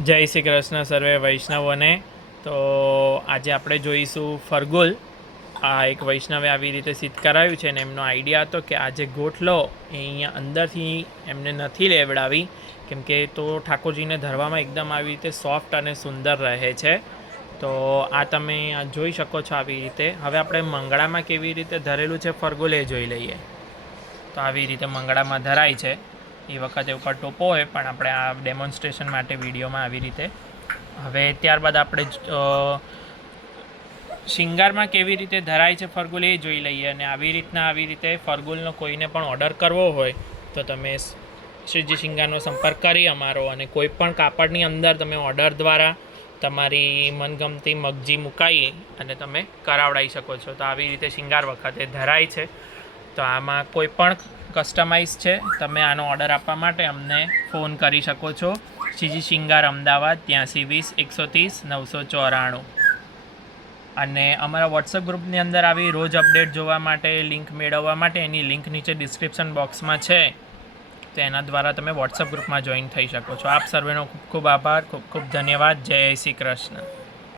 જય શ્રી કૃષ્ણ સર્વે વૈષ્ણવોને. તો આજે આપણે જોઈશું ફરગુલ. આ એક વૈષ્ણવે આવી રીતે સિદ્ધ કરાવ્યું છે, અને એમનો આઈડિયા હતો કે આ જે ગોઠલો એ અહીંયા અંદરથી એમને નથી લેવડાવી, કેમકે તો ઠાકોરજીને ધરવામાં એકદમ આવી રીતે સોફ્ટ અને સુંદર રહે છે. તો આ તમે જોઈ શકો છો આવી રીતે. હવે આપણે મંગળામાં કેવી રીતે ધરેલું છે ફરગુલ એ જોઈ લઈએ. તો આવી રીતે મંગળામાં ધરાય છે. એ વખતે ઉપર ટોપો હોય, પણ આપણે આ ડેમોન્સ્ટ્રેશન માટે વિડીયોમાં આવી રીતે. હવે ત્યારબાદ આપણે શિંગારમાં કેવી રીતે ધરાય છે ફરગુલ એ જોઈ લઈએ. અને આવી રીતે ફરગુલનો કોઈને પણ ઓર્ડર કરવો હોય તો તમે શ્રીજી શિંગારનો સંપર્ક કરી અમારો, અને કોઈ પણ કાપડની અંદર તમે ઓર્ડર દ્વારા તમારી મનગમતી મગજી મુકાઈ અને તમે કરાવડાવી શકો છો. તો આવી રીતે શિંગાર વખતે ધરાય છે. તો આમાં કોઈ પણ કસ્ટમાઇઝ છે. તમે આનો ઓર્ડર આપવા માટે અમને ફોન કરી શકો છો. શ્રીજી શિંગાર, અમદાવાદ 8320 130 994. અને અમારા વોટ્સઅપ ગ્રુપની અંદર આવી રોજ અપડેટ જોવા માટે, લિંક મેળવવા માટે એની લિંક નીચે ડિસ્ક્રિપ્શન બોક્સમાં છે. તો એના દ્વારા તમે વોટ્સઅપ ગ્રુપમાં જોઈન થઈ શકો છો. આપ સર્વેનો ખૂબ ખૂબ આભાર, ખૂબ ખૂબ ધન્યવાદ. જય શ્રી કૃષ્ણ.